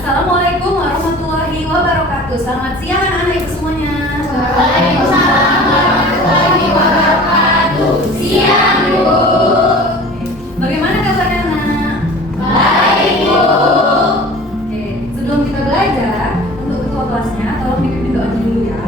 Assalamualaikum warahmatullahi wabarakatuh. Selamat siang anak-anak ibu semuanya. Waalaikumsalam warahmatullahi wabarakatuh. Siang, Bu. Bagaimana kabarnya anak? Baik, Bu. Oke, sebelum kita belajar, untuk ketua kelasnya tolong dipimpin doanya dulu ya.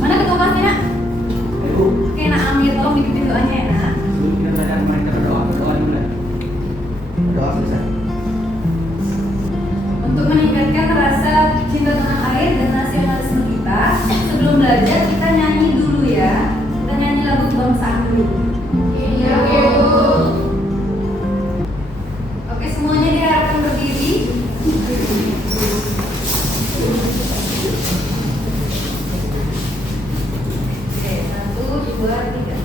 Mana ketua kelasnya nak? Oke, nak Amir tolong dipimpin doanya ya nak. Sebelum kita belajar mereka berdoa dulu ya. Berdoa selesai. Untuk meningkatkan rasa cinta tanah air dan nasionalisme kita, sebelum belajar kita nyanyi dulu ya. Kita nyanyi lagu kebangsaan dulu. Iya, Bu. Oke, semuanya diharapkan berdiri. Oke, 1, 2, 3.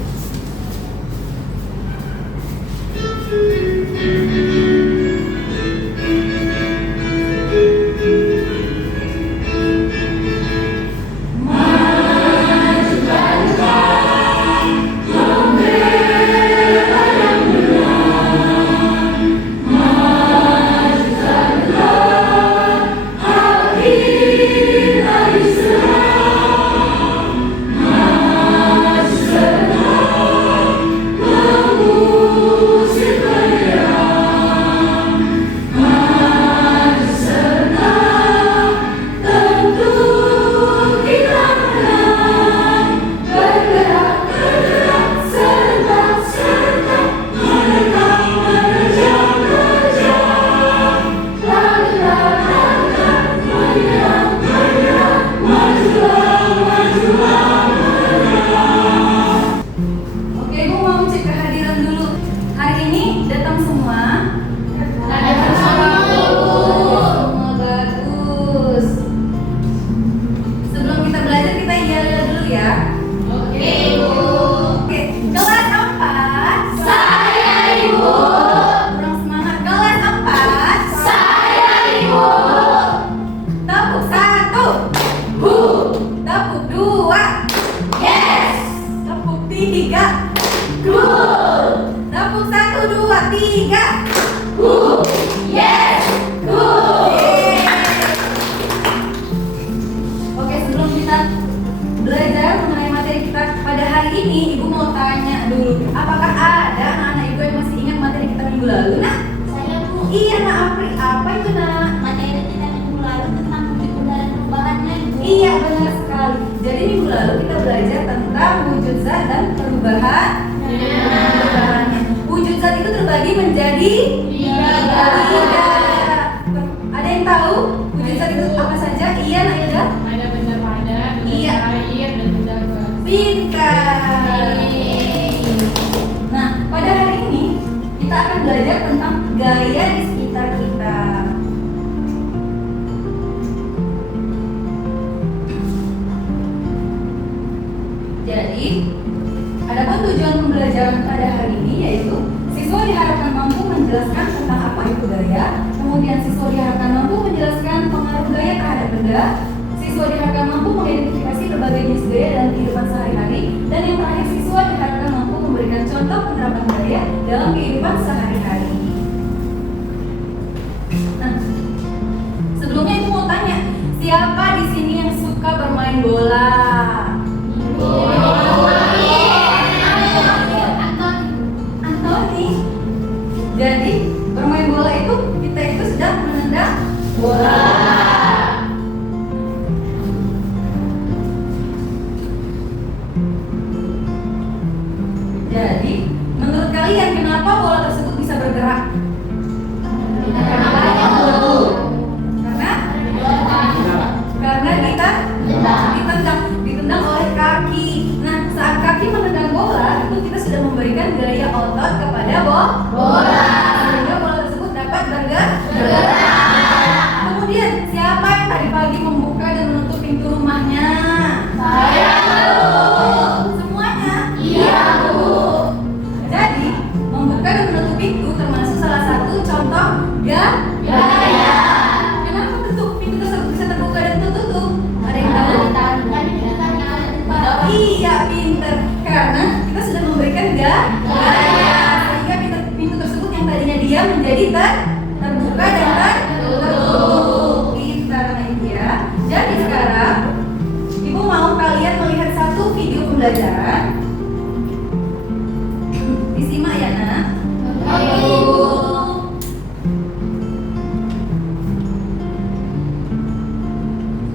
Oke, Bu mau cek kehadiran dulu. Hari ini datang semua? Datang semua, Bu. Semua bagus. Sebelum kita belajar kita yel dulu ya. Oke, Bu. Oke, kelas 4. Saya, Ibu. Kurang semangat. Kelas 4. Saya, Ibu. Tepuk 1. Bu. Tepuk 2. Yes. Tepuk 3. Good. Tepuk 1, 2, 3. Bu. Yes. Good. Yeay. Oke, sebelum kita belajar mengenai materi kita pada hari ini, Ibu mau tanya dulu, apakah ada anak-anak Ibu yang masih ingat materi kita minggu lalu? Nah, Saya, Bu. iya nak Apri, apa itu nak? Materi kita minggu lalu tentang wujud dan perubahannya, Ibu. Iya benar sekali. Jadi minggu lalu kita belajar tentang wujud zat dan perubahannya. Wujud zat itu terbagi menjadi Tiga. tiga. Ada yang tahu wujud zat itu apa saja? Iya nak Ida? Ada benda padat, benda Iya. air, dan benda gas. Pintar. Nah, pada hari ini kita akan belajar tentang gaya di sekitar kita. Jadi, adapun tujuan pembelajaran pada hari ini yaitu siswa diharapkan mampu menjelaskan tentang apa itu gaya, kemudian siswa diharapkan mampu menjelaskan pengaruh gaya terhadap benda, siswa diharapkan mampu mengidentifikasi berbagai jenis gaya dalam kehidupan sehari-hari, dan yang terakhir siswa diharapkan mampu memberikan contoh penerapan gaya dalam kehidupan sehari-hari. Nah, sebelumnya aku mau tanya, siapa di sini yang suka bermain bola? Antoni. Jadi bermain bola itu kita itu sedang menendang bola. Jadi menurut kalian kenapa bola tersebut bisa bergerak? Karena kita ditendang oleh kaki. Nah, saat kaki menendang bola, itu kita sudah memberikan gaya otot kepada bola. Sehingga bola tersebut dapat bergerak.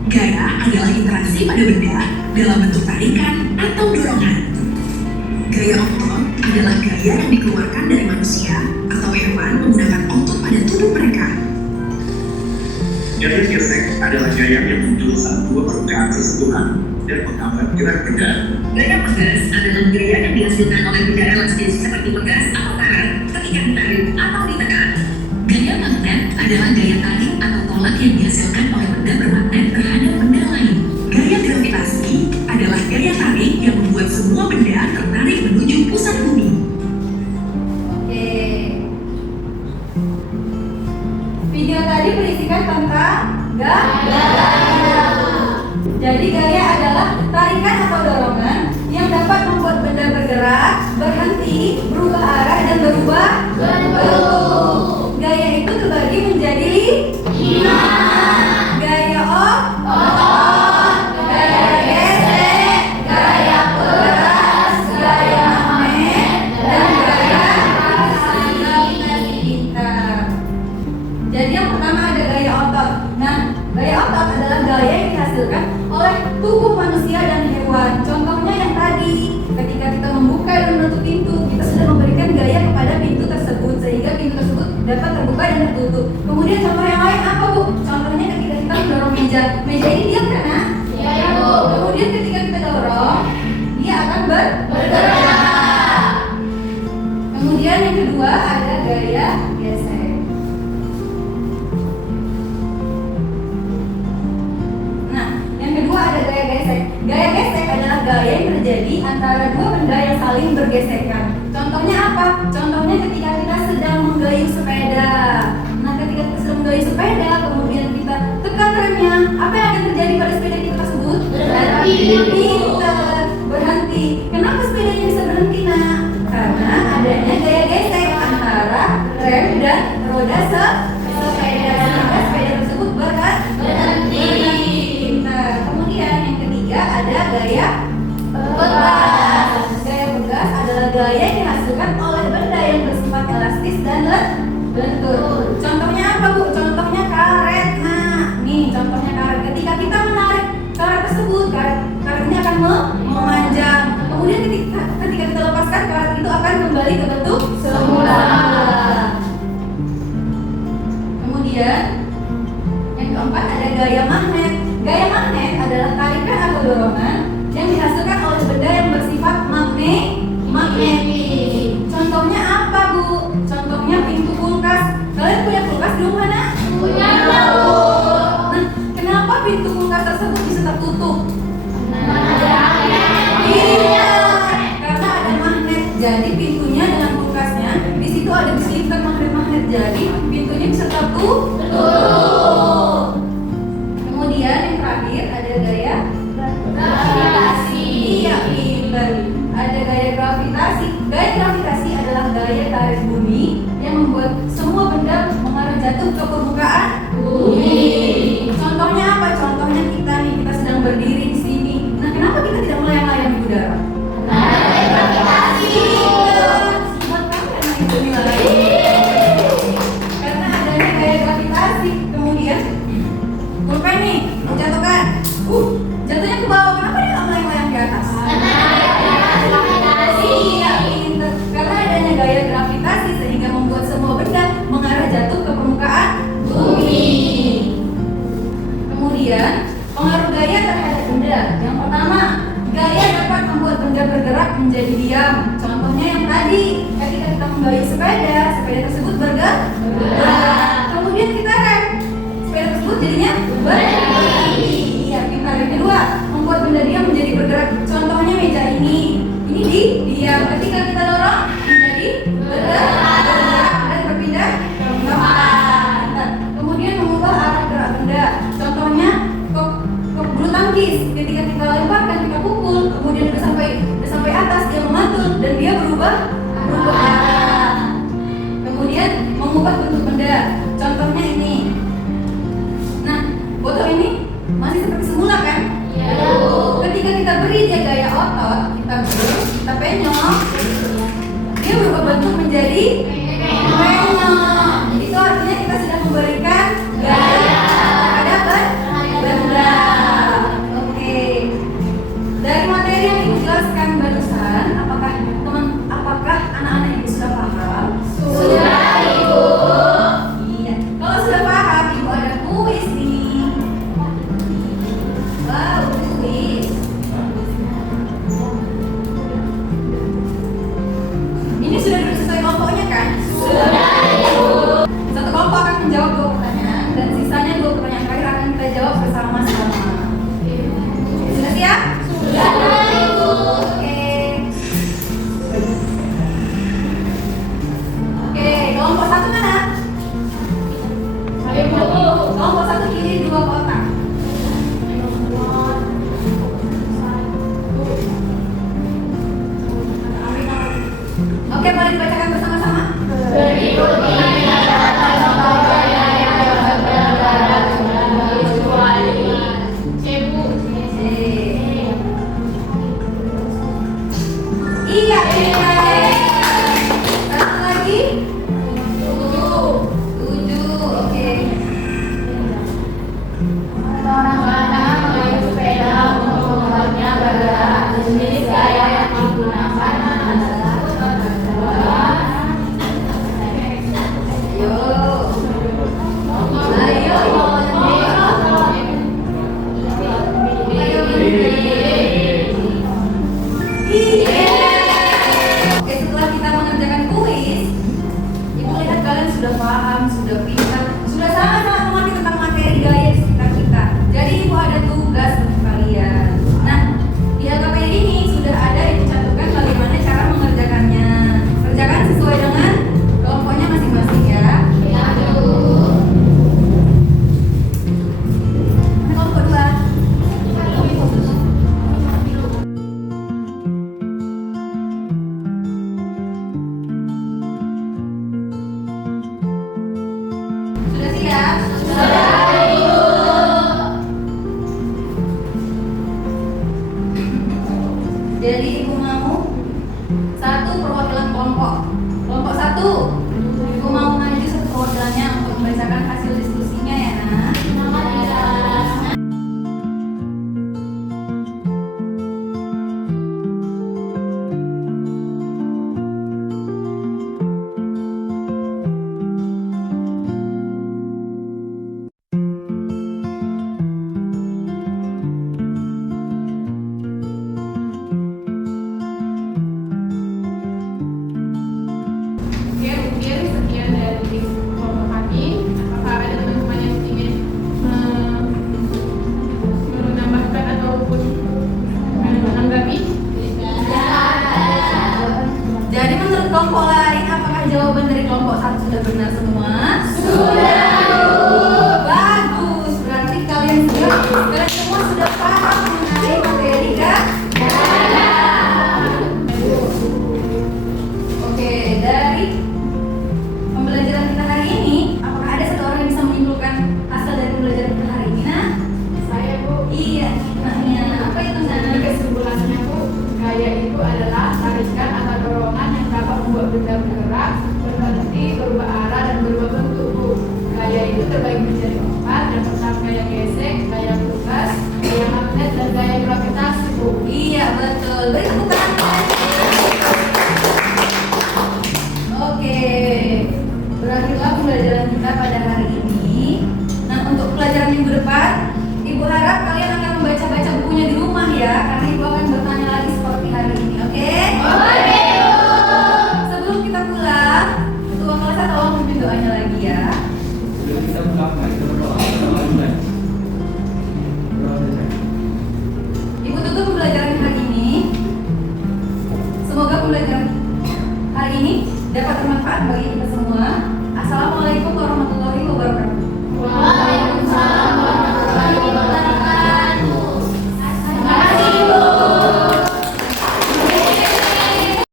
Gaya adalah interaksi pada benda dalam bentuk tarikan atau dorongan. Gaya otot adalah gaya yang dikeluarkan dari manusia atau hewan menggunakan otot pada tubuh mereka. Gaya gesek adalah gaya yang muncul saat dua permukaan bersentuhan dan menghambat gerak benda. Gaya pegas adalah gaya yang dihasilkan oleh benda elastis seperti pegas atau karet ketika ditarik atau ditekan. Gaya magnet adalah gaya tarik atau tolak yang dihasilkan oleh benda bermagnet terhadap benda lain. Gaya gravitasi adalah gaya tarik yang membuat semua benda tertarik menuju pusat bumi. Oke. Video tadi berisikan tentang gaya. Jadi gaya adalah tarikan atau dorongan yang dapat membuat benda bergerak, berhenti, berubah arah dan berubah bentuk. Gaya itu terbagi menjadi 5. Gaya otot, gaya gesek, gaya pegas, gaya magnet, dan gaya gravitasi lingkar. Jadi yang pertama ada gaya otot. Nah, gaya otot adalah gaya yang dihasilkan oleh tubuh manusia dan hewan. Contohnya yang tadi, ketika kita membuka dan menutup pintu, kita sudah memberikan gaya kepada pintu tersebut sehingga pintu tersebut dapat terbuka dan tertutup. Kemudian contoh yang lain apa, Bu? Contohnya ketika kita mendorong meja. Meja ini diam kan? Iya, Bu. Kemudian ketika kita dorong, dia akan bergerak. Kemudian yang kedua ada gaya gesek. Nah, yang kedua ada gaya gesek. Gaya gesek adalah gaya yang terjadi antara dua benda yang saling bergesekan. Contohnya apa? Contohnya ketika kita sedang menggayuh sepeda. Nah, ketika kita sedang menggayuh sepeda, kemudian kita tekan remnya, apa yang akan terjadi pada sepeda kita tersebut? Berhenti. Kenapa sepedanya bisa berhenti, Nak? Karena adanya gaya gesek antara rem dan roda sepeda sehingga sepeda tersebut berhenti. Nah, kemudian yang ketiga ada gaya pegas. Gaya pegas adalah gaya yang dihasilkan oleh benda yang bersifat elastis dan lentur. Contohnya apa, Bu? Contohnya karet. Nah, nih contohnya karet. Ketika kita menarik karet tersebut, karet ini akan memanjang. Kemudian ketika kita lepaskan, karet itu akan kembali ke bentuk semula. Kemudian yang keempat ada gaya magnet. Gaya magnet adalah tarikan atau dorongan yang dihasilkan oleh benda yang bersifat magnetik. Contohnya apa, Bu? Contohnya pintu kulkas. Kalian punya kulkas di rumah, Nak? Punya, Bu. Nah, kenapa pintu kulkas tersebut bisa tertutup? Iya, karena ada magnet. Jadi pintunya dengan kulkasnya di situ ada diselipkan magnet-magnet. Jadi pintunya bisa tertutup. Kemudian yang terakhir ada gaya gravitasi. Iya, pintar. Ada gaya gravitasi. Gaya gravitasi adalah gaya tarik bumi yang membuat semua benda mengarah jatuh ke permukaan bumi. Contohnya apa? Contohnya kita nih, kita sedang berdiri di sini. Nah, kenapa kita tidak melayang-layang di udara? Gaya gravitasi. Buat kalian yang itu nilai. Karena adanya gaya gravitasi. Kemudian pulpen nih, menjatuhkan. Jatuhnya ke bawah. Kenapa dia nggak melayang-layang ke atas? Iya, pintar. Karena adanya gaya gravitasi sehingga membuat semua benda mengarah jatuh ke permukaan bumi. Kemudian pengaruh gaya terhadap benda. Yang pertama, gaya dapat membuat benda bergerak menjadi diam. Contohnya yang tadi, ketika kita menggayuh sepeda, sepeda tersebut bergerak. Kemudian kita rem, sepeda tersebut jadinya berhenti. Iya, pintar. Yang kedua, membuat benda diam menjadi bergerak. Contohnya meja ini diam. Ketika kita dorong menjadi bergerak dan berpindah ke tempat. Kemudian mengubah arah gerak benda. Contohnya kok bulu tangkis. Ketika kita lemparkan, kita pukul, kemudian udah sampai atas, dia memantul dan dia berubah arah. Kemudian mengubah bentuk benda. Contohnya ini. Nah, botol ini masih seperti semula kan? Ketika kita beri dia gaya otot, kita penyok, dia berubah bentuk menjadi penyok. Itu artinya kita sudah memberikan gaya pada benda. Beri tepuk tangan. Oke, berakhirlah pembelajaran kita pada hari ini. Nah, untuk pelajaran minggu depan, Ibu harap kalian akan membaca-baca bukunya di rumah ya, karena Ibu akan bertanya lagi seperti hari ini. Oke? Oke. Sebelum kita pulang, ketua kelas tolong memimpin doanya lagi ya. Sebelum kita pulang, mari kita berdoa dulu ya. Berdoa dulu ya. Ibu tutup pembelajaran hari ini. Semoga pembelajaran hari ini dapat bermanfaat bagi kita semua. Assalamualaikum warahmatullahi wabarakatuh. Waalaikumsalam.